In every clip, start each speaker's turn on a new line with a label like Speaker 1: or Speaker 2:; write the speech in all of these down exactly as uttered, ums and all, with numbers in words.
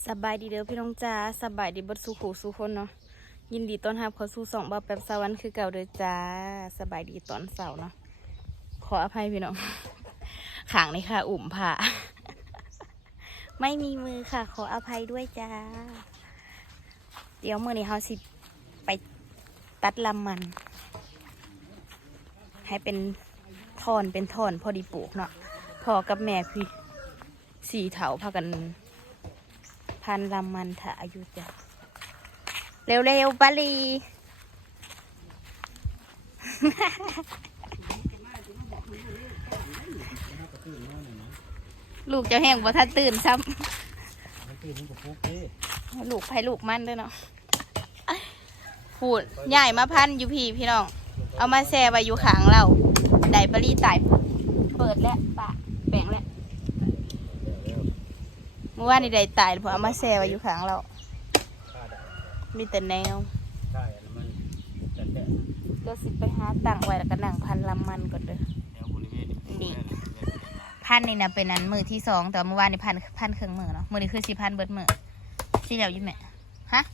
Speaker 1: สบายดีเด้อพี่น้องจ้าสบายดีเบิดสู่ขู่สู่คนเนาะยินดีต้อนรับเข้าสู่สองบ่าวแป๊บสวรรค์คือเก่าเด้อจ้าสบายดีตอนเสาร์เนาะขออภัยพี่น้องขางนี่ค่ะอุ่มผ่าไม่มีมือค่ะขออภัยด้วยจ้าเดี๋ยวมื้อนี้เฮาสิไปตัดลำมัน ให้เป็นทอนเป็นทอนพอดีปลูกเนาะพ่อกับแม่พี่สี่เถาพากันพันลำมันถ่าอายุจ้ะเร็วๆปาลี ลูกเจ้าแห้งบ่ทันตื่นซ้ำลูกไผ่ลูกมันด้วยเนาะพูดใหญ่มาพันอยู่พี่พี่น้องเอามาแช่ไว้อยู่ข้างเราได้ปาลีตายเปิดแล้วปะแบ่งแล้วเมื่อวานนี่ได้ตายเพราะเอามาแช่ไว้อยู่ข้างเรามีแต่แนวก็สิไปหาตังไว้แล้วก็นั่งพันลำมันก่อนเด้อนี่พันนี่นะเป็นนั้นมือที่สองแต่เมื่อวานนี่พันพันเครื่องมือเนาะมือนี้คือสิพันเบิดมือสิเดียวยิ่งแม่ฮะ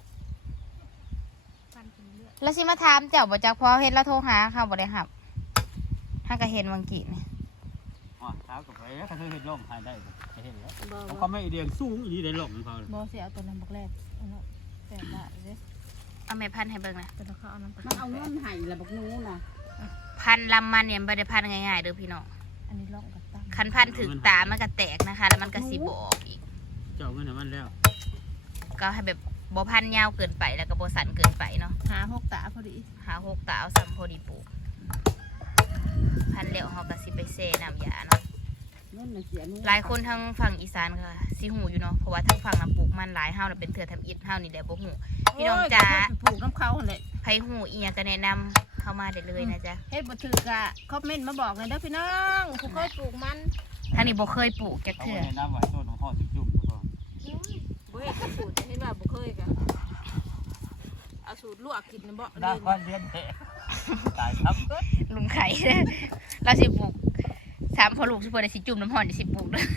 Speaker 1: แล้วสิมาถามเจ้าบ่จักพอเห็นแล้วโทรหาเขาบ่ได้หับถ้าก็เห็นวังกี้นี่
Speaker 2: อ๋อเท้ากับไปแล้วเขาเห็นล่มหายได้เห็นแล้วเขาไม่เดียงสูงอีได้ล่มเขา
Speaker 3: บ่เสียเอาตัวนั้นบักแรกเอาเนาะแต่ละเด้
Speaker 1: เอาแม่พันให้เบิ่งนะ
Speaker 3: แต่ละเขาเอาน้ำมัน
Speaker 4: เอาเงินให้ละบักนู้นะ
Speaker 1: พันลำมันเนี่ยไม่ได้พันง่ายๆเด้อพี่น้อง
Speaker 3: อันนี้ลองกับตั้ง
Speaker 1: คันพันถึงตามันก็แตกนะคะ แล้วมันก็สิบออกอีก
Speaker 2: เจ้าเงินมันแล้ว
Speaker 1: ก็ให้แบบบ่พันยาวเกินไปแล้วก็บ่สั่นเกินไปเนาะ
Speaker 3: หาหกตาพอดี
Speaker 1: หาหกตาเอาซ้ำพอดีปลูกพันแล้วเฮาก็สิไปเซน้ำยาเนาะ
Speaker 4: เงินน่ะเสียนู้
Speaker 1: หลายคนทางฝั่งอีสานก็สิหูอยู่เนาะเพราะว่าทางฝั่งน้ำปลูกมันหลายเฮาน่ะเป็นเถื่อทำอิฐเฮานี่แหละบ่หูพี่น้องจ๋า
Speaker 3: ปลูกน้ำเขาหั่นแหละ
Speaker 1: ไผหูอีหยังก็แนะนำเข้ามาได้เลยนะจ๊ะ
Speaker 3: เฮ็ดบ่ถือกะคอมเมนต์มาบอกเลยเด้อพี่น้องผู้เคยปลูกมัน
Speaker 1: ทางนี้บ่เคยปลูกจัก
Speaker 2: เขา
Speaker 1: เทื่อ
Speaker 2: เห็นน้ำไหวต้นของพ่อจุ่มๆก็
Speaker 3: บ่เฮ็ดกับสูตรเห็นว่าบ่เคยกะเอาสูตรลวกกินนะบ่
Speaker 2: ได้ก้อนเลี้ยงแท้ตายครับ
Speaker 1: ลุงไข่เราสิปลูกสามพอลูกสิเพิ่นได้สิจุ่มน้ำห่อนได้สิปลูกเด้อ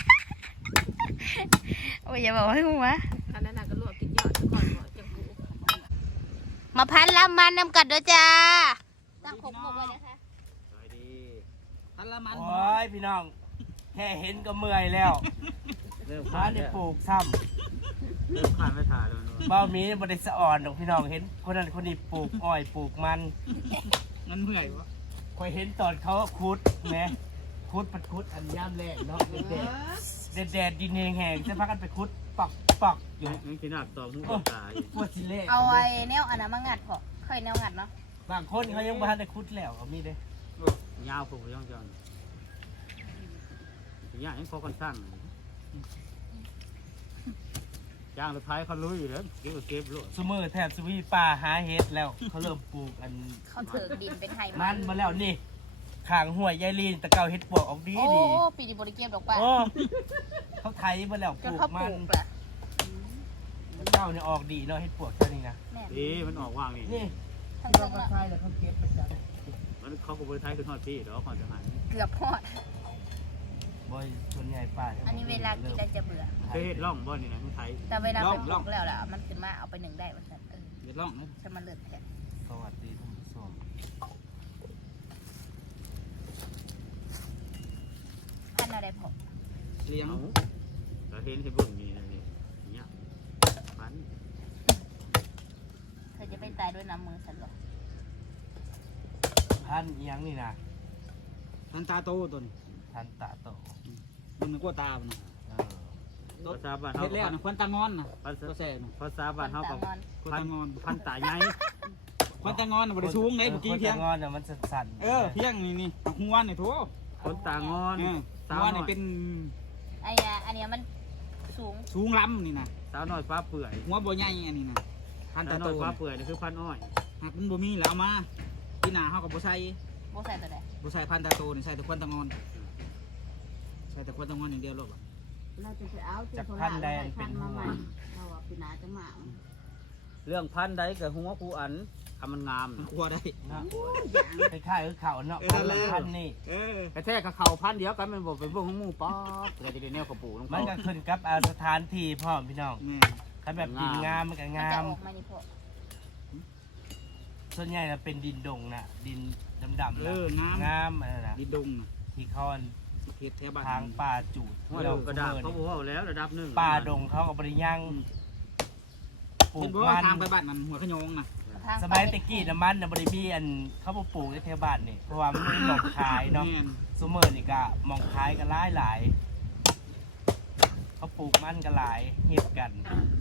Speaker 1: โอ้ยอย่าบอกให้กูวะ
Speaker 3: อันนั้นน่ะก็ลวกกินยอดก่อนบ่จังปลูก
Speaker 1: มาพันลำมันนำกัดเด้อจ้าตั้งหกโมงไว้นะคะ
Speaker 2: สวัสดี
Speaker 3: พันละมัน
Speaker 5: โอ้ยพี่น้องแค่เห็นก็เมื่อยแล้ว
Speaker 2: เริ่ม
Speaker 5: พา
Speaker 2: ผ่าน
Speaker 5: ได้
Speaker 2: แล้ว
Speaker 5: ปลูกซ้
Speaker 2: เริ่มผ่านไม่ถ่ายแล้ว
Speaker 5: ำเบ้ามีบริสะอ่อนดอกพี่น้องเห็นคนนั้นคนนี้ปลูกอ้อยปลูกมัน
Speaker 2: มันเมื่อยวะ
Speaker 5: คอยเห็นตอนเขาคุดแหมคุดปัดคุดอันย่ำแรกเนาะแดดแดดแดดดินแห้งๆจะพากันไปคุดปักปักอยู่
Speaker 2: ยังกินหนักต่อหูตาย
Speaker 5: ปวดสิเล่
Speaker 1: เอาไอ้แนวอันนั้นมางัดพอเคยแนวงัดเนาะ
Speaker 5: บางคนเขายังบ้านได้คุดแล้วเขามีเด้
Speaker 2: ยาวผมย่องจอนย่างยังพอกันสั้นย่างสุดท้ายเขารู้อยู่แล้วเก็บเก็บลูก
Speaker 5: สมือแทบสวีป่าหาเห็ดแล้วเขาเริ่มปลูกอัน
Speaker 1: เขาเถิกดินเป็นไห้
Speaker 5: มันมาแล้วนี่ขางห้วยยายลีนตะเกาเห็ดปวกออกดี
Speaker 1: โอ้
Speaker 5: ดี
Speaker 1: ปีนี้บริเก็บดอกป่า
Speaker 5: โอ้เขาไทยมาแล้วป
Speaker 1: จน
Speaker 5: ลูก
Speaker 1: เขาป
Speaker 5: มั
Speaker 1: ลู
Speaker 5: น
Speaker 1: กละ
Speaker 5: เจ้าเนี่ยออกดีเนาะเห็ดปวกเท่านี้นะ
Speaker 1: แม่
Speaker 2: ดีมันออกว่างนี่
Speaker 5: นี่
Speaker 1: ทั้ง
Speaker 5: เรา
Speaker 1: เรื่อง
Speaker 5: ก็
Speaker 1: ละ
Speaker 5: ไทยแล้วเขาเก็บไปจัง
Speaker 2: มันเขาก็บริไทยคือทอดพี่เดี๋ยวเขาจะหาย
Speaker 1: เกือบพอด
Speaker 5: บ่อยส่วนใหญ่ป่า
Speaker 1: อันนี้เวลากินแล้วจะเบื่อ
Speaker 2: เคยเห็ดล่องบ่นี่นะมันไทย
Speaker 1: แต่เวลาไปปลูกแล้วล่ะมันขึ้นมาเอาไปหนึ่งได้มันจะเออ
Speaker 2: เห็ดล่องนะ
Speaker 1: จะมาเลือดแทน
Speaker 5: สวัสดีท่านผู้ชม
Speaker 1: พันอะไรพอ
Speaker 2: เลี้ยงเราเห็นที่บุ่นมีนะนี่เนี่ยฟัน
Speaker 1: เธอจะไม่ตายด้วยน้ำมือฉันหรอก
Speaker 5: ท่านเอียงนี่นะ
Speaker 6: ทันตาโตตัวนี้
Speaker 5: ท่านตาโต
Speaker 6: มันนึกว่าตามัน
Speaker 5: เออ
Speaker 2: ภาษาบ้านเขา
Speaker 6: เฮ็ดแล้วนะควันตางอนนะ
Speaker 2: ภาษา
Speaker 6: ตัวแซ่นะ
Speaker 2: ภาษาบ้านเขากับ
Speaker 1: ตางอน
Speaker 6: ควัน
Speaker 2: พัน
Speaker 6: ตางอน
Speaker 2: พันตาใหญ่
Speaker 6: ควันตางอนน่ะบ่ได้สูงเลยเมื่อกี้เพียง
Speaker 5: คนตางอนน่ะมันสั่นๆ
Speaker 6: เออเพียงนี่นี่หัวนี่โถ
Speaker 2: คนตางอน
Speaker 6: เออ
Speaker 2: สา
Speaker 6: หั
Speaker 2: ว
Speaker 6: ว
Speaker 2: หน่
Speaker 6: นี่
Speaker 2: อย
Speaker 6: เป็น
Speaker 1: ไอ้เนี่ยอันเนี้ยมันสูง
Speaker 6: สูงล้ำนี่นะ
Speaker 2: สาวหน่อยฟ้าเปื่อย
Speaker 6: หัวบ่ใหญ่อันนี้นะทัน
Speaker 2: สา
Speaker 6: ตาว
Speaker 2: ห
Speaker 6: โต
Speaker 2: น่อยฟ้า
Speaker 6: น่ะ
Speaker 2: เปื่อยนี่คือพันอ้อย
Speaker 6: หากมันบ่มีแล้วเอามาที่หน้าเฮาก็บ่ใส่
Speaker 1: โบใส่ตัวไหน
Speaker 6: บ่ใส่พันตาโตนี่ใส่แต่ควันตางอนใส่แต่ควันตางอนอย่างเดียวหรอก
Speaker 4: เราจะไปเอาที่เขาละพันมาใหม่เราว่าปีหนาจะมา
Speaker 2: เรื่องพันธุ์ใดกับหัวผู้อันทำมันงาม
Speaker 6: มันกลัวได้
Speaker 5: นะไปค่ายคือเขาเนาะ
Speaker 6: เออแล้ว
Speaker 5: พันนี่
Speaker 6: เออ
Speaker 2: แต่แท้กับเขาพันธุ์เดียวกันมันบอกเป็นพวกของหมู่ป๊อปแต่จะได้แนวกระปูลง
Speaker 5: มันก็ขึ้นกับอาสถานที่พ่อมพี่น้อง
Speaker 6: แม่
Speaker 5: ถ้าแบบดินงามมันก็
Speaker 3: มัน
Speaker 5: งา
Speaker 3: จะ
Speaker 5: ม
Speaker 3: ออกมานี่พวก
Speaker 5: ส่วนใหญ่จะเป็นดินดงนะดินดำๆ
Speaker 6: เอ
Speaker 5: นะ
Speaker 6: องาม
Speaker 5: งามอะไรนะ
Speaker 6: ดินดงน่ะ
Speaker 5: ที่เขาอัน
Speaker 6: เพชรแถวบ้าน
Speaker 5: ทางป่าจูด
Speaker 2: หัวเรากระดาษเขาบอกว่าแล้วระดับหนึ่ง
Speaker 5: ป่าดงเขาก็บริยังปลู
Speaker 6: เห็น
Speaker 5: ก
Speaker 6: บ่ว่า
Speaker 5: มัน
Speaker 6: ทางไปบ้านมันหัวขยงน่ะ
Speaker 3: ทาง
Speaker 5: สมัยตะกี้น้ำมันนะบริมีอันเขาบ่ปลูกในแถวบ้านนี่เพราะว่ามันไม่ได้หมองขายเนาะ
Speaker 6: แม่น
Speaker 5: สมอนี่ก็หมองขายกันหลายหลายเขาปลูกมันกันหลายเฮ็ดกัน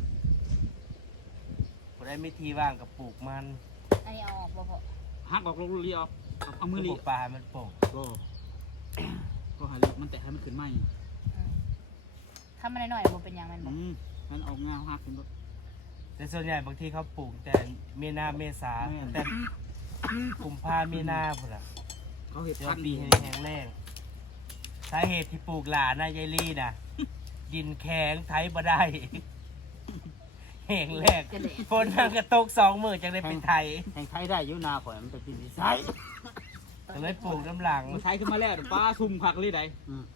Speaker 5: บ่ได้ไม่ทีว่างกับปลูกมัน
Speaker 3: อันนี้เอาออกบ่พอ
Speaker 6: หักออกลูกลีออกเอามือ
Speaker 5: คือ
Speaker 6: ลี
Speaker 5: ปลูกปลามันปลูก
Speaker 6: ก็ก็หาลีมันแตะให้มันขึ้นใหม่
Speaker 3: อืมถ้ามันน้อยๆบ่เป็นหยังแมันบ่
Speaker 6: อืมมันออกงาหักขึ้นรถ
Speaker 5: แต่ส่วนใหญ่บางทีเขาปลูกแต่เมนาเมษา
Speaker 6: แม่น
Speaker 5: แต่กุมภาเมนาพุ่นล่ะ
Speaker 6: เขาเห็ด
Speaker 5: เดี๋ยว
Speaker 6: พันธุ์
Speaker 5: ปีแห้งแล้งสาเหตุที่ปลูกหลานะยายลี่นะดินแข็งไถบ่ได้ แห้งแล้งฝนมันก็ตกสองมือจังได้เป็นไทย
Speaker 2: แห่งไทยได้อยุนาข่อยมันเป็นดินดีไซน์
Speaker 5: ก็เลยปลูกน้ำหลัง
Speaker 6: มันใช้ขึ้นมาแล้วเดี๋ยวป้าซุ่มผักเลยได้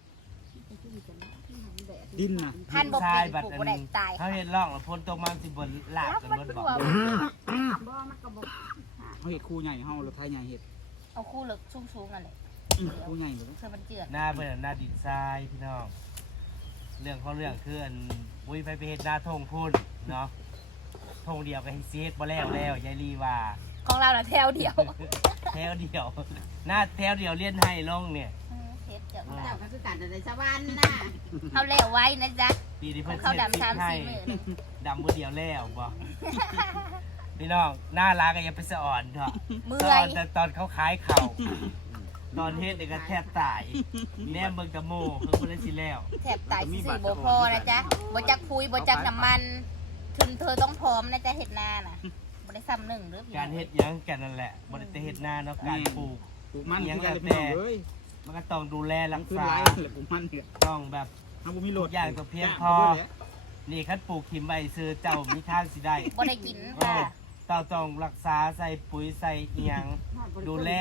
Speaker 6: ดินน่ะ
Speaker 3: พันบ่
Speaker 5: ทราย
Speaker 3: เป็น
Speaker 5: บัด
Speaker 3: ปลูก
Speaker 5: อั
Speaker 3: บ่ได้
Speaker 5: น
Speaker 3: ตาย
Speaker 5: เขาเห็นร่องแล้วฝนตกมาสิบนหลากกันหมดบอก
Speaker 4: บ่มันก็บ่
Speaker 6: เขาเห็ดคู่ใหญ่เขารถไทยใหญ่เห็ด
Speaker 3: เอาคู่เหล็กสูงๆนั่นแหละ
Speaker 6: อืมคู่ใหญ่เลย
Speaker 3: เพื่อมันเจือน
Speaker 5: หน้าเป็นหน้าดินทรายพี่น้องเรื่องของเรื่องคืออันวุ้ยไปไปเห็ดหน้าทงพุ่นเนาะทงเดียวก็ให้เสียบ่แล้วแล้วยายลีว่า
Speaker 3: ของเราน่ะแถวเดียว
Speaker 5: แถวเดียว หน้าแถวเดียวเลี้ยนให้ลงเนี่ย
Speaker 3: อืมเพชรเจ้า
Speaker 4: เจ้าก็คือกันในสวรรค์นะ
Speaker 3: เอาแล้วไว้นะจ๊ะ
Speaker 5: ปีนี้
Speaker 3: ขอ
Speaker 5: เพิ่
Speaker 3: ง
Speaker 5: น
Speaker 3: เขา
Speaker 5: เสร็จ
Speaker 3: ดำสาม
Speaker 5: ให้
Speaker 3: สี่มือเลย
Speaker 5: ดำมือเดียวแล้วบ่พี่น้องหน้าร้านก็อย่าไปสะอ่อนเถอะ
Speaker 3: เมื่
Speaker 5: สะ
Speaker 3: อ
Speaker 5: อ่อย นแต่ตอนเขาขายเข่าวตอนเฮ็ดเนี่ยก็แทบตายแนมเบิ่งกะโมเพิ่นบ่ได้สิแล้ว
Speaker 3: แถบตายสี่บ่พอนะจ๊ะบ่จักคุยบ่จักน้ำมัน ถึงเธอต้องพร้อมนะจ๊ะเห็ดนาน่ะบ่ได้ซ้ำหนึ่งหรือพี่
Speaker 5: การเฮ็ดหยังกันนั่นแหละบ่ได้แต่เฮ็ดหน้าเนาะการปลูก
Speaker 6: ปลูกมัน
Speaker 5: ยัง
Speaker 6: คือกัน
Speaker 5: แต่
Speaker 6: เลยพี่น้องเอ้ย
Speaker 5: มันก็ต้องดูแลรั
Speaker 6: ทั้
Speaker 5: ก
Speaker 6: งคืน
Speaker 5: ษา
Speaker 6: หลายเลยปลูกมันเนี่ย
Speaker 5: ต้องแบบ
Speaker 6: ถ้าบ่มีโหลด
Speaker 5: ทุกอย่างต้องเพียงพอ นี่คันปลูกขิมใบซื้อเจ้ามีทางสิได้
Speaker 3: บ่ได้กิน
Speaker 5: เอ
Speaker 3: ค่ะ
Speaker 5: อเจ้าต้องรักษาใส่ปุ๋ยใส่เอียง ดูแล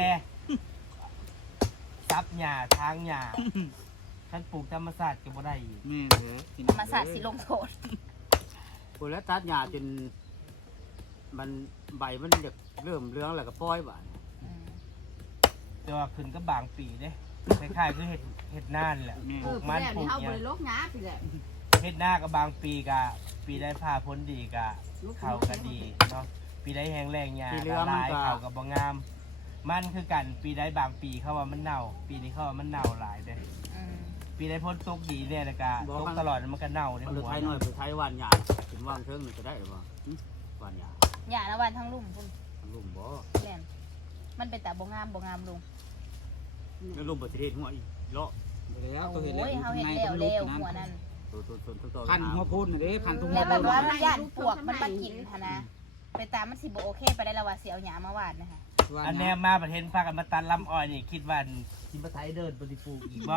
Speaker 5: ซับหญ้าทางหญ้าคันปลูกธรรมศาสตร์ก็บ่ได้อีก
Speaker 6: แม่เด้อพี่
Speaker 3: ธ
Speaker 6: น้
Speaker 3: ร
Speaker 6: อง
Speaker 3: รมศาสตร์สิลงโทษ
Speaker 2: คนแล้วตัดหญ้าจนมันใบมันเด็กเริ่มเหลืองแล้วก็ปล่อยบ่า
Speaker 3: อืม
Speaker 5: แต่ว่าขึ้นก็บางปีเด้คล้ายๆคือเห็ดเห็ดหน้านี่แหละ
Speaker 6: แม่
Speaker 5: ปลูก
Speaker 4: มั
Speaker 5: มัน นปลูก
Speaker 4: เฮา
Speaker 5: หยั
Speaker 4: บ่
Speaker 5: ง
Speaker 4: ได้ลกหยาไปแหละ
Speaker 5: เห็ดหน้าก็บางปีกะปีได้ผ้าพ้นดีกะเขาก็ดีเนาะปีได้แห้งแรงหญ้าก็หลายเขาก็บ่งาม มันคือกันปีได้บางปีเขาว่ามันเน่า ปีนี้เขาว่ามันเน่าหลายเด้
Speaker 3: อืม
Speaker 5: ปีได้พ้นตกดีเนี่ยนะกะตกตลอดมันก็เน่าใน
Speaker 2: เอา
Speaker 5: หั
Speaker 2: เรือ
Speaker 5: ว
Speaker 2: ไทยหน่อยไปไทยหวานหญ้าถึงว่างเทิงมันจะได้หรือเปล่าหึหวานหญ้า
Speaker 3: อย่าละวันทั้งลุ่มพุ่น
Speaker 2: ลุ่มบ่
Speaker 3: แม่นมันเป็นแต่บ่งามบ่งามลุง
Speaker 2: แล้วลุ่มประเทศหัวอีกเลาะ
Speaker 6: แล้วตัว
Speaker 3: โอ้
Speaker 6: เห็ดแล้ว
Speaker 3: ยเฮาเห็น
Speaker 6: ข้งใน
Speaker 3: แล้ว
Speaker 6: ก็
Speaker 3: แล้ว
Speaker 6: มี
Speaker 3: หัว
Speaker 6: ลูก
Speaker 3: นั้น
Speaker 2: ตัวตัวตัวตัวตัว
Speaker 6: พันหัวพุ่นน่ะเด้พันตรงหั
Speaker 3: แล้ว ว
Speaker 6: พุ่
Speaker 3: แบบ
Speaker 6: น
Speaker 3: ว่ามันย่านปวกมันมากินหั่นนะไปตามมันสิบ่โอเคไปได้แล้วว่าสิเอาหญ้ามาวาดนะคะ
Speaker 5: อันแนมมาประเทศพากันมาตันลำอ้อยนี่คิดว่าสิมาไทยเดินปฏิปลูกอีกบ่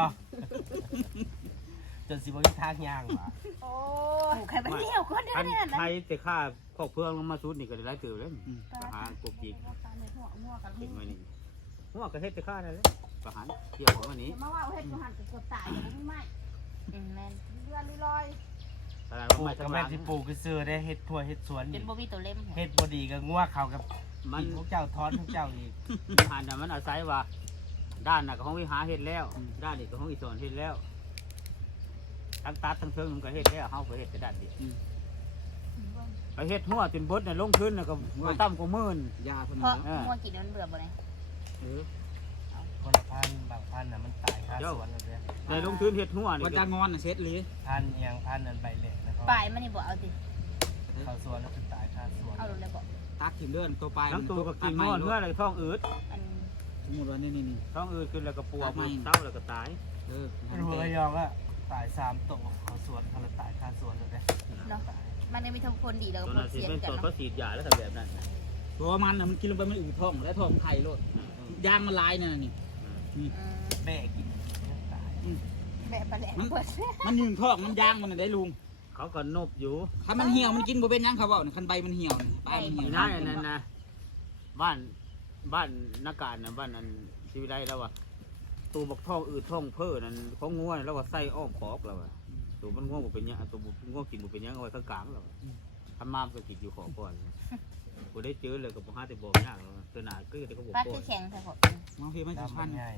Speaker 5: จนสิบ่มีทางย่างว่ะ
Speaker 3: โอ้ปลูกใครไปเลี้ยวคนเดียว
Speaker 2: พัน
Speaker 3: เนี่ยนะ
Speaker 2: ไทยแต่ค่าครอบเพื่อนลงมาสุดนี่ก็ได้หลายตื่นเลยทหารกบจีกเห็นไหมนี่หัวกระเทศแต่ค่านั่นแหละทหารเที่ยวของอันนี้
Speaker 4: มาว่าเฮ็ดอยู่หั่นก็กดตายบ่มีไม้
Speaker 3: อืมแม่น
Speaker 4: เรือลอย
Speaker 2: ทหาร
Speaker 5: ปลู
Speaker 2: มาก
Speaker 5: ก็
Speaker 2: ทำ
Speaker 5: แม่
Speaker 2: งาน
Speaker 5: นสิปลูกคือซื้อได้เฮ็ดทั่วเฮ็ดสวน
Speaker 3: จ
Speaker 5: นี่
Speaker 3: นบ่มีตัวเล่ม
Speaker 5: เฮ็ดบ่ดีก็งัวเขากับ
Speaker 2: มั
Speaker 5: มัน นพวกเจ้าทอนพวกเจ้าอีก
Speaker 2: ทหารน่ะมันอาศัยว่า ด้านน่ะก็ของวิหารเฮ็ดแล้ว ด้านนี้ก็ของอีสอนเฮ็ดแล้วทั้งตัดทั้งเทิงมันก็เฮ็ดแล้วเฮาก็เฮ็ดแต่ด้านเดียวไปเฮ็ดหัวจนเบดน่ะลงทุนน่ะก็บ่ต่ำกว่าหมื่น
Speaker 6: ยาเพิ่น
Speaker 3: เพราะ
Speaker 6: เนาะ
Speaker 3: งัวกินแล้วมันเบื่อบ่ได้
Speaker 6: เออ
Speaker 5: คนละพันบางพันน่ะมันตายค่าสวนแล้วเด้อ
Speaker 2: ได้ลงทุนเฮ็ดหัวนี่
Speaker 6: ว่า
Speaker 2: ก็
Speaker 6: จะงอนน่ะเซ็ตเลย
Speaker 5: พันเอียงพันนั่นใบเล็กนะครับ
Speaker 3: ปลายมันนี่บ่เอาติ
Speaker 5: เข้าสวนแล้วคือตายค่าสวน
Speaker 3: เอาลงเลยบ่
Speaker 6: ตัดถิ่มเดินตัวปลาย
Speaker 2: น้ำตัวก็กินนอนเมื่อไรท้องอืด
Speaker 3: อัน
Speaker 6: สมมุติว่านี่นี่นี่
Speaker 2: ท้องอืดขึ้นแล้วก็ปวด
Speaker 6: ตัดไม่
Speaker 2: เต้าแล้วก็ตาย
Speaker 6: เออ
Speaker 5: เป็นหัวระยองก็ตายสามตัวเข้าสวนเขาละตายค่าสวนแล้วเด้อ
Speaker 3: เนาะมันยังมีทั้งคนดีแล้วก็
Speaker 2: ตอน
Speaker 3: ค
Speaker 2: นั้น นสิ
Speaker 3: เสีย
Speaker 2: เป็น
Speaker 3: กัน
Speaker 2: ตอน
Speaker 3: เนาะ
Speaker 2: เขาฉีดยาแล้วทำแบบนั้น
Speaker 6: ตัวมันน่ะมันกินลงไปมันอืดท้องและท้องไข่โลดยางมันลายนั่นน่ะนี่
Speaker 3: อืม
Speaker 5: แม่กินตาย
Speaker 3: แบบปลาแหลก
Speaker 6: มัน
Speaker 3: เปิด
Speaker 6: มันยืนท้องมันยางมันน่ะได้ลุง
Speaker 2: เขาก็นบอยู่
Speaker 6: ถ้ามันเหี่ยวมันกินบ่เป็นหยังเขาบอกคันใบมันเหี่ยวนี่ใบมันเหี่ยว
Speaker 2: นี่นั่นนั่นนะบ้านบ้านนักการนะบ้านนั้นชีวิไลแล้วว่าตัวบักท่องอืดท่องเพ้อนั่นของงัวแล้วว่าใส่อ้อมขอกแล้วว่าตัวมันง่วงบ่เป็นหยังตัวง่วงกินบ่เป็นหยังเอาไว้ข้างกลางแล้วทำมามก็กินอยู่ขอก่อนบ่ได้เจอเลยกับบ่หาแต่บอกยากแล้วตัวหนาก็แต่ก็บ่
Speaker 3: ปลา
Speaker 2: ปล่
Speaker 3: คือ อย แข็งใช่ปะ
Speaker 6: มองเห็นมันสิ
Speaker 5: น้ำ
Speaker 6: พั
Speaker 5: มัน นใหญ่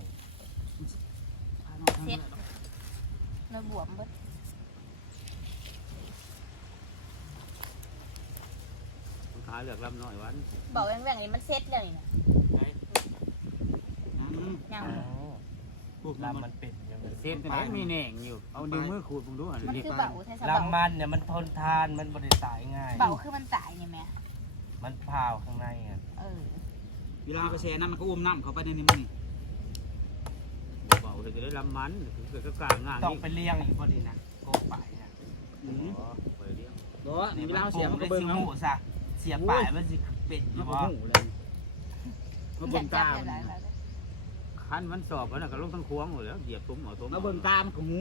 Speaker 3: เซ็ตเนื้อบวมเบิด
Speaker 2: มันขาเหลือกลำน้อยวัน
Speaker 3: บอกแว่งๆนี่มันเซ็ตแล้วนี่นะ
Speaker 6: อืม
Speaker 3: ยัง
Speaker 5: อ๋อ
Speaker 6: พูด
Speaker 5: ลำ
Speaker 6: มั
Speaker 5: มัน นเป็นยังไง
Speaker 2: เส้นแต่ไหนมีแหน่งอยู่เอานิ้วมือขูดมึงดูอัน
Speaker 3: มัน
Speaker 2: นี้
Speaker 3: คือเบาใช่ไหม
Speaker 5: ลำมันเนี่ยมันทนทานมันบริสายง่าย
Speaker 3: เบาคือมันตายนี่แม่
Speaker 5: มันพาวข้างในอ่ะ
Speaker 3: เออ
Speaker 6: เวลาไปแช่น้ำมันก็อุ้มน้ำเข้าไปในนี้มันนี่
Speaker 2: เบาเลยจะได้ลำมันคือก็กลางงาน
Speaker 5: ต้อง
Speaker 2: นี่
Speaker 5: ไปเลี้ยงอีกพอดีนะโกไปนะ
Speaker 6: อืม
Speaker 2: อ๋อไปเลี้ยง
Speaker 6: เดี๋ยวเวลาเสียมันก็
Speaker 5: ได้
Speaker 6: เบิ่ง
Speaker 5: สิ
Speaker 6: เอา
Speaker 5: หูซะเสียป่ายมันสิเป็ดอ
Speaker 6: มั
Speaker 5: ยู่
Speaker 6: นก็
Speaker 5: บ่
Speaker 6: หูเลยมาเบิ่งตา
Speaker 3: จับ
Speaker 6: มัน
Speaker 3: ได้หลาย
Speaker 2: คันมันสอบมันน่ะก็ลงทั้งควงหมดแล้วเหยียบตุ้มเอาตุ้ม
Speaker 6: มาเบิ่งตามันก็หู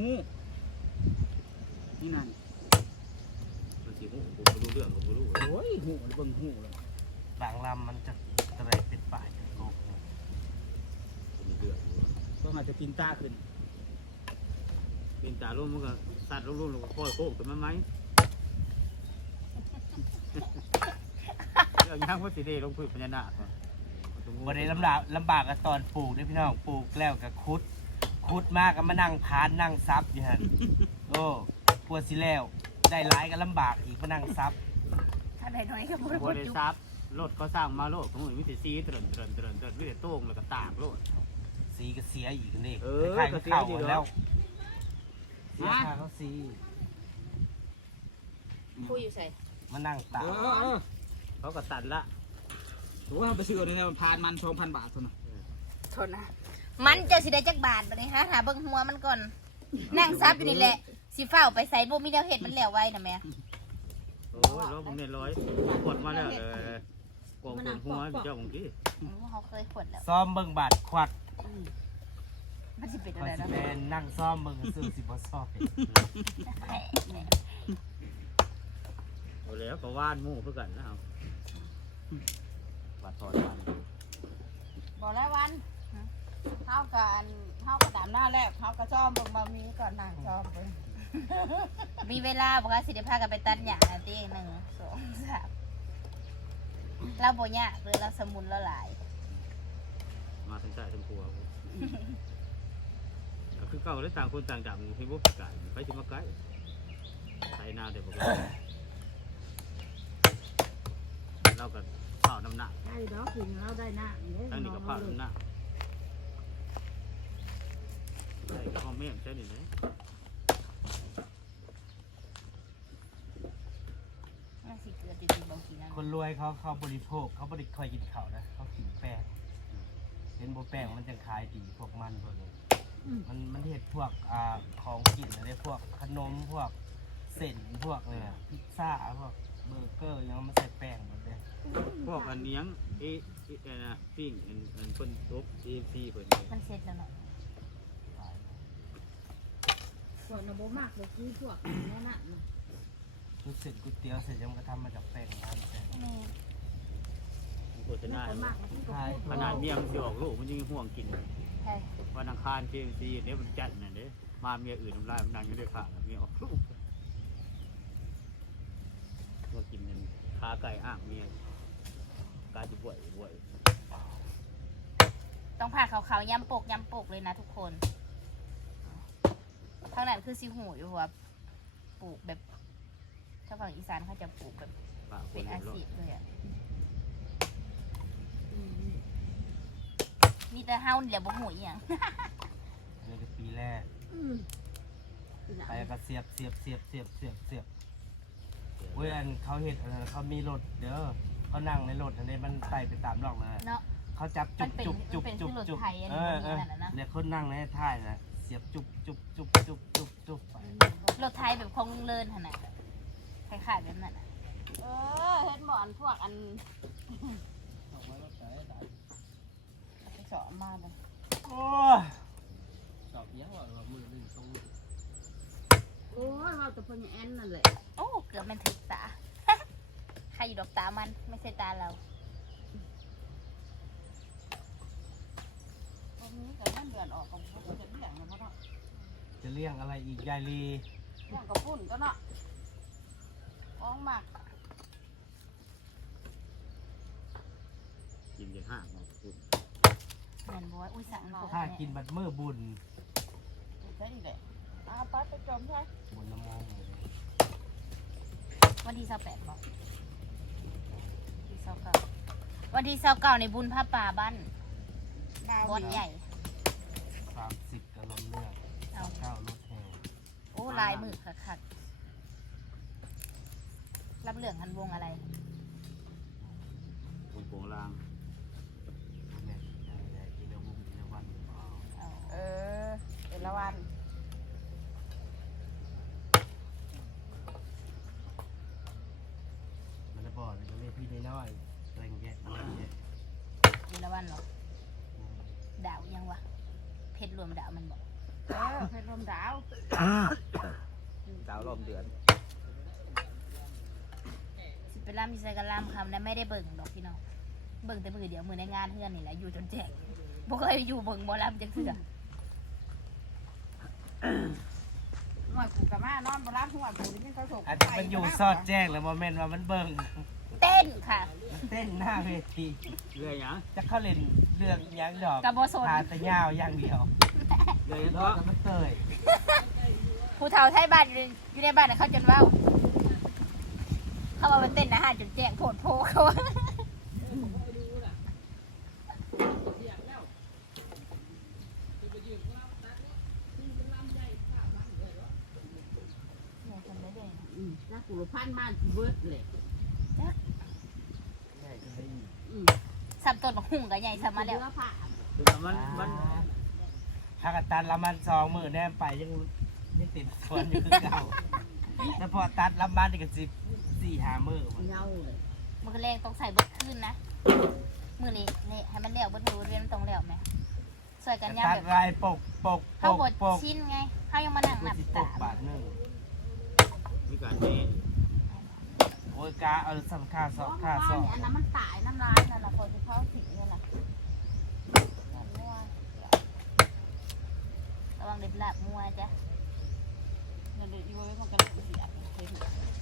Speaker 6: นี่นั่น
Speaker 2: มันสิหูผมไม่รู้เรื่องผมไม่รู้
Speaker 6: โอ้ยหูเบิ่งหูเลย
Speaker 5: บางลำมันจะตะไรเป็นป่ายเป็นโกกเนี่ย
Speaker 2: ผมไม่เรื่องอยู่
Speaker 6: ต้องอาจจะกินตาขึ้น
Speaker 2: เป็นตาลุ่มมันก็สัตว์ลุ่มๆแล้วก็ค่อยโค้งขึ้นมาไหมเรื่องย่างว่าสิเดลงพื้นพญานาคก่อน
Speaker 5: บ่ได้ลำบากลำบากกับตอนปลูกเด้อพี่น้องปลูกแล้วก็คุดคุดมากก็มานั่งพานนั่งซับอยู่หั่นโอ้ปวดสิแล้วได้หลายก็ลำบากอีกมานั่งซับ
Speaker 3: ถ้าได้น้อยก็บ่
Speaker 2: บัว
Speaker 3: ได้
Speaker 2: ได้
Speaker 3: จุ๊บ
Speaker 2: ซับรถเขาสร้างมาโลดของมันมีแต่ซีเตรินเตรินเตรินเตรินมีแต่โต้งแล้วก็ตากโลด
Speaker 5: สีก็เสียอีกนี่
Speaker 2: เออ
Speaker 5: คล้ายๆ
Speaker 2: ก็
Speaker 5: กับ
Speaker 2: เสีย
Speaker 5: เข้า
Speaker 2: อยู่
Speaker 5: แล้ว
Speaker 2: เนาะ
Speaker 5: เสียค่าเขาสี
Speaker 3: คุยอยู่ใส่
Speaker 5: มานั่งตา
Speaker 6: เอก อเออ
Speaker 2: เขาก็ตัดละ
Speaker 6: โอ้ยเอาไปซื้อเนี่ยมันพานมันสองพันบาทเท่านั้น
Speaker 3: ทนนะมันจะสิได้จักบาทบัดนี้ฮะหาเบิ่งหัวมันก่อนนั่งซับอยู่นี่แหละสิเฝ้าไปใส่บ่มีแนวเฮ็ดมันแล้วไว้น่ะแม่
Speaker 2: โอ้ยร้อยผมเนี่ยร้อยกดมาแล้วเลยกองคนหัวเจ้าของที่
Speaker 3: อืมเขาเคยขวดแล้ว
Speaker 5: ซ้อมเบิ่งบาดควัด
Speaker 3: มันสิเป็น
Speaker 5: ค
Speaker 3: อะ
Speaker 5: อย
Speaker 3: ไร
Speaker 5: สิ
Speaker 3: เนาะ
Speaker 5: แม่นนั่งซ้อมเบิ่งก็ซื้อสิบ่ซ้อม
Speaker 2: เอาแล้วก็ว่านหมู่เพื่อกันนะเอาวัดถอดวัน
Speaker 4: บอกแล้ววันเท่ากันเท่ากับตามหน้าแรกเท่ากับซ่อมเบิ่งมามีก่อนนั่งซ่อมไป
Speaker 3: มีเวลาบอกว่าสิได้พากันไปตัดหญ้าน่ะติหนึ่งสองสามเราบ่ยากเลยเราสมุนเราหลาย
Speaker 2: มาทั้งใจทั้งครัวก็คือเก่าแล้วต่างคนต่างจับให้พวกพิการไปจะมาใกล้ใส่นาเดี๋ยวบอกเราก็เผาน้ำหนัก
Speaker 4: ใช่ดอกถึงเราได้หน้าเนี่ย
Speaker 2: ตั้งนี่ก็เผาน้ำหนักใส่ก็ห้องแม่ใช่หนึ่งนะ
Speaker 3: น่าสิเกิดจริงๆบางทีนั่น
Speaker 5: คนรวยเขาเขาบริโภคเขาบริคอยกินข้าวนะเขากินแป้งเห็นบ่แป้งมันจะขายดีพวกมันพวกนี้มันมันเห็ดพวกอ่าของกินอะไรพวกขนมพวกเส้นพวกเนี่ยพิซซ่าพวกเบอร์เกอร์ยังมาใส่แป้งหมดเลย
Speaker 2: พวกอันเนี้ยงเอเอนะปิ้งอันอันคนตบเอฟซีเพิ่น
Speaker 3: มันเสร็จแล้วเนาะ
Speaker 4: ส่วนนโบมากเลยคือพวกแน่นั่น
Speaker 5: ชุดเสร็จก๋วยเตี๋ยวเสร็จยังก็ทำมาจากแป้งร้านแป้ง
Speaker 3: แม่
Speaker 2: โฆษณา
Speaker 4: คนมากแล้วที่ก็
Speaker 5: ใช่
Speaker 2: ขนาดเมียมันสิออกลูกมันยังห่วงกิน
Speaker 3: ใช่
Speaker 2: วันอังคารเจมซีเนี่ยมันจัดน่ะเด้มาเมียอื่นน้ำลายมันดังอยู่ด้วยค่ะเมียออกลูกว่ากินนั่นขาไก่อ้างเมียกาจะบ่วยบ่วย
Speaker 3: ต้องผ่าขาวๆย้ำปกย้ำปกเลยนะทุกคนทางนั้นคือสิหูอยู่ว่าปลูกแบบถ้าฝั่งอีสานเขาจะปลูกแบบ
Speaker 2: ปากค
Speaker 3: เป็น น
Speaker 2: เรี
Speaker 3: อาย
Speaker 2: บร้อย
Speaker 3: ชีพเลยอ่ะมีแต่เฮานี่แหละบ่หูอีหยัง
Speaker 5: อันนี้ก็ปีแรกไปก็เสียบเสียบเสียบเสียบเสียบเสียบเว้ยอันเขาเห็ดอันนั้นเขามีรถเด้อเขานั่งในรถอันนี้มันไต่ไปตามร่องเลย
Speaker 3: เนาะ
Speaker 5: เขาจับจุบจุบจุบจุบจุบเออเออเนี่ยคนนั่งในท้ายนะเสียบจุบจุบจุบจุบจุบจุบไป
Speaker 3: รถไทยแบบของลุงเลินหั่นน่ะคล้ายๆแบบนั้นน่ะ
Speaker 4: เออเห็นบ่อนพวกอันไปเจาะมาเลย
Speaker 5: โอ้ย
Speaker 7: ชอบยังว่ามือหนึ่งตรง
Speaker 4: โอ้ยเราแต่พญาแอนนั่นแหละ
Speaker 3: โอ้เกือบมันถึกตา ใครอยู่ดอกตามันไม่ใช่ตาเรา
Speaker 4: ตรงนี้แต่มันเดือนออกของเขาจะเลี้ยงเลยเพราะเนาะ
Speaker 5: จะเลี้ยงอะไรอีกยายลี
Speaker 4: เลี้ยงกับปุ่นก็เนาะอ้องมาก
Speaker 2: กินจะห้าของคุณ
Speaker 3: เหมือนบัวอุ้ยสั่งพวก
Speaker 5: ถ้า
Speaker 3: เนี่ย
Speaker 5: กินบัดมือบุญ
Speaker 4: ใช่ดิแหละเอาไปไปจมใช่
Speaker 5: บุญน้ำมงเลย
Speaker 3: วันที่สิบแปดบอกวันที่สิบเก้าวันที่สิบเก้าในบุญพระป่าบ้าน
Speaker 4: ดาว
Speaker 3: บอนใหญ่
Speaker 5: สามสิบกะลมเลือด
Speaker 3: เอา
Speaker 5: เก้ารถแห่
Speaker 3: โอ้ลายมือคักๆรับเหลืองทันวงอะไร
Speaker 2: ผมโป่งลาง
Speaker 5: แม่ยายกินแล้วบุญกินแล้ววันเอา
Speaker 3: เอา
Speaker 4: เออเอราวัน
Speaker 5: มันจะบอกเลยก็เรียกพี่น้อยๆอะไรอย่างเงี้ยอะไรอย่างเงี้ย
Speaker 3: อยู่ละวันเหรอดาวยังวะเพชรรวมดาวมันบอก
Speaker 4: เออเพชรลมดาว
Speaker 2: ดาวรอบเดือน
Speaker 3: สิไปล่ามมีใส่กระลามคำนะไม่ได้เบิ่งดอกพี่น้องเบิ่งแต่มือเดียวมือในงานเพื่อนนี่แหละอยู่จนแจกบ่เคยอยู่เบิ่งบ่ลำจังเถื่อ
Speaker 4: หัวกูกับมานอนบนร้านหัวกูนี่เขาส่ง
Speaker 5: อาจจะมันอยู่ซอดแจ้งแล้วโมเมนต์ว่ามันเบิ่ง
Speaker 3: เต้นค่ะ
Speaker 5: มันเต้นหน้าเวที
Speaker 2: เรื่อยหยัง
Speaker 5: จะเข้าเล่นเรื่องหยังดอก
Speaker 3: กับบ่สน
Speaker 5: พาแตะยาวอย่างเดียว
Speaker 2: เรื่อยหยัง
Speaker 5: ร
Speaker 2: ก็
Speaker 5: อดแล้วมันเตย
Speaker 3: ผู้เฒ่าไทยบ้านอยู่ในอยู่ในบ้านน่ะเขาจนเว้าเขาเอาไปเต้นอาหารจนแจกโผดโพเขาว่าเนี่ยทำได้เด้ง
Speaker 4: อืมแล้วกูพันมาที่เบิร์ดเลย
Speaker 5: แม่จะได้ยิน
Speaker 4: อืม
Speaker 3: สับต้นบักหุ่งกับใหญ่สับมาแล้ว
Speaker 4: เสื้อผ้า
Speaker 2: คือมันมัน
Speaker 5: ถ้ากัตัดละมันสองมือแนมไปยังยังติดสวนอยู่คือเก่าแต่พอตัดละมันนี่ก็สิบสี่หามือมัน
Speaker 4: เงาเลย
Speaker 3: มือแรงต้องใส่เบิดขึ้นนะ มือนี้นี่ให้มันเลี้ยวเบิดมือเรียนมันต้องเลี้ยวไหมสวยกันย่ำ
Speaker 5: ตัด
Speaker 3: แบบ
Speaker 5: ลายปกปกป
Speaker 3: เข้าก บด
Speaker 5: ปก
Speaker 3: ชิ้นไงเข้ายังมานั่ง
Speaker 5: กู
Speaker 3: หนับ
Speaker 5: สิป
Speaker 3: ตาก
Speaker 5: บาทหนึ่ง
Speaker 2: มีการนี้
Speaker 5: โอ้ยกาเอาสำค่าสอบค่าสอบ
Speaker 4: อันนั้นมันตายน้ำร้ายนั่นแหละคนที่เขาถิงนี่แหละ
Speaker 3: ระวังเด็ดลาบมัวจ้ะ
Speaker 4: นั่นเด็กอยู่ไว้มันก็เลยเสียบเคยถูก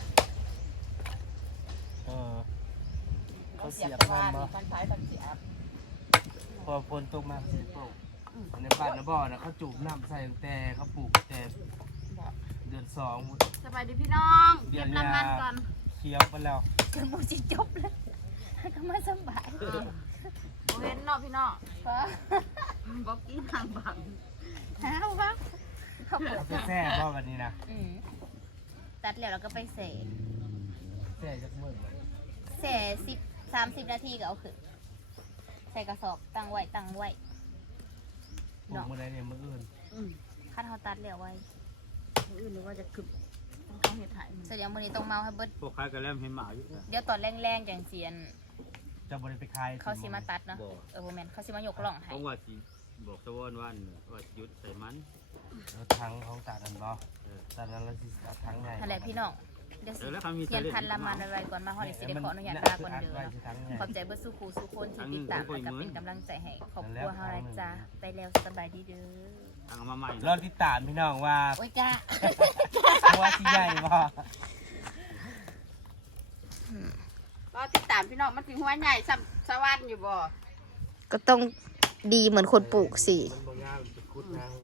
Speaker 5: เออ
Speaker 4: เขาเสียบบ้านมันใช้ตันเสียบ
Speaker 5: พอฝนตกมาสิปลูกในบ้านนะบ่อนะเขาจูบน้ำใส่ตั้งแต่เขาปลูกแต่เดือนสอง
Speaker 4: สบายดีพี่น้องเก็บน้ำมันก่อน
Speaker 5: เคี้ยวไปแล้ว
Speaker 3: จนมูจิจบแล้วก็มาสบาย
Speaker 4: เว้นเนาะพี่น้อง
Speaker 3: เพราะ
Speaker 4: บอกกินทางบัง
Speaker 3: หาววะเขาเปิด
Speaker 5: เอาไปแซ่บ่วันนี้นะ
Speaker 3: อืมตัดแล้วเราก็ไปเสก
Speaker 5: แซ่จักมือ
Speaker 3: เสกสิบสามสิบนาทีก็เอาขึ้นใส่กระสอบตั้งไว้ตั้งไว้
Speaker 5: ปลูกมื่อใดเนี่ยมืออื่น
Speaker 4: อืม
Speaker 3: คัดเขาตัดแล้วไว้
Speaker 4: อื่นหรือว่าจะคึบต้องเขาเห็ดหายมัน
Speaker 3: เสร็จแล้วมือนี้ต้องเมาให้เบิด
Speaker 2: พวกใครก็เล่มให้หมาอยู่
Speaker 3: เดี๋ยวตอนแรงๆจังเสียน
Speaker 5: จะบริไปขาย
Speaker 3: เขาสิมาตัดเนาะเออโมเมนเขาสิมายกล่องให้
Speaker 2: ผมว่าสิบอกสะวอนวันว่าหยุดใส่มัน
Speaker 5: รถทั้งของตาดันบ่ตาดันแล้วสิเอาทั้งไง
Speaker 3: นั่นแหละพี่น้องเดี๋ยวสิ
Speaker 2: เออแล้วเขามี
Speaker 3: เขียนพันละมันอะไรก่อนมาฮอดสิได้ขออนุญาตลาก่อนเด้อเนาะขอบใจเบิดสู้ครูสู้คนที่ติดตามและก็เป็นกำลังใจให้ครอบครัวเฮานะจ๊ะไปแล้วสบายดีเด้อ
Speaker 2: ทางเอามาใหม่
Speaker 5: รถที่ตามพี่น้องว่า
Speaker 3: โอ้ยจ้า
Speaker 5: หัวที่ใหญ่บ่
Speaker 4: ก็ติดตามพี่น้องมันถึงหัวใหญ่สัมสวรรค์อยู่บ่
Speaker 3: ก็ต้องดีเหมือนคนปลูกสิ
Speaker 5: มันบ่งามจะคุดทาง